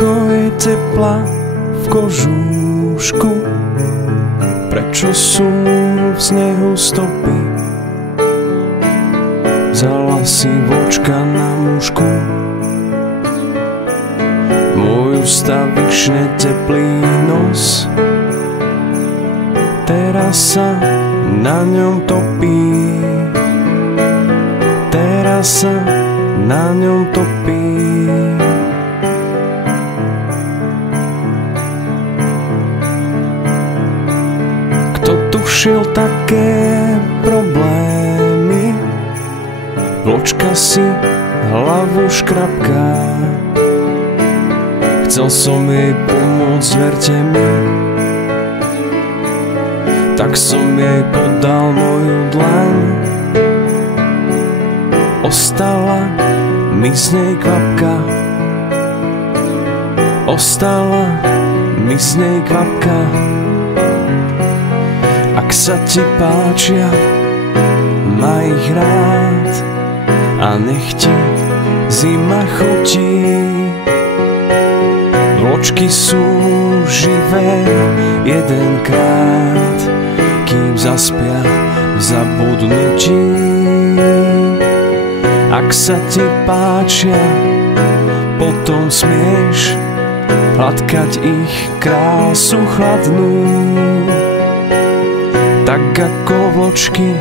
Koľko je tepla v kožúšku, prečo sú v snehu stopy? Vzala si vočka na mužku, môj ustavične teplý nos, teraz sa na ňom topí, teraz sa na ňom topí. Kto tušil také problémy, vločka si hlavu škrapká. Chcel som jej pomôcť, verte mi, tak som jej podal moju dlaň. Ostala mi z nej kvapka, ostala mi z nej kvapka. Ak sa ti páčia, maj ich rád a nech ti zima chutí. Vločky sú živé jedenkrát, kým zaspia v zabudnutí. Ak sa ti páčia, potom smieš hladkať ich krásu chladnú. Tak ako vločky,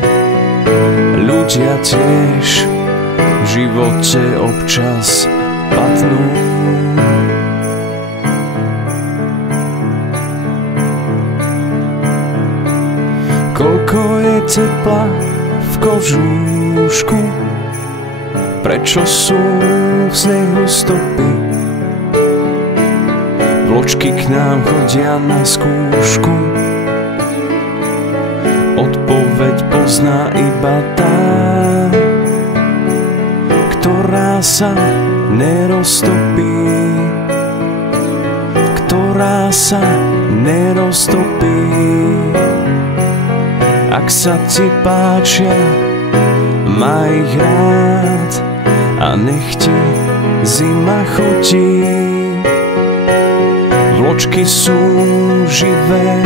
ľudia tiež v živote občas padnú. Koľko je tepla v kožúšku, prečo sú v snehu stopy? Vločky k nám chodia na skúšku, odpoveď pozná iba tá, ktorá sa neroztopí, ktorá sa neroztopí. Ak sa ti páčia, maj ich rád a nech ti zima chutí. Vločky sú živé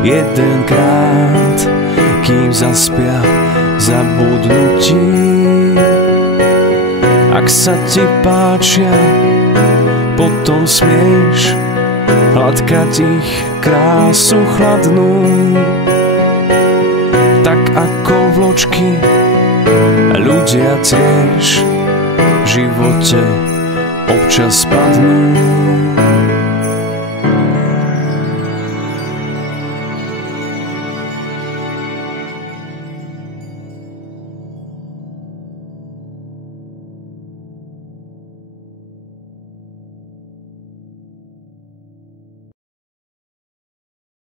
jedenkrát, kým zaspia v zabudnutí. Ak sa ti páčia, potom smieš hladkať ich krásu chladnú. Tak ako vločky, ľudia tiež v živote občas padnú.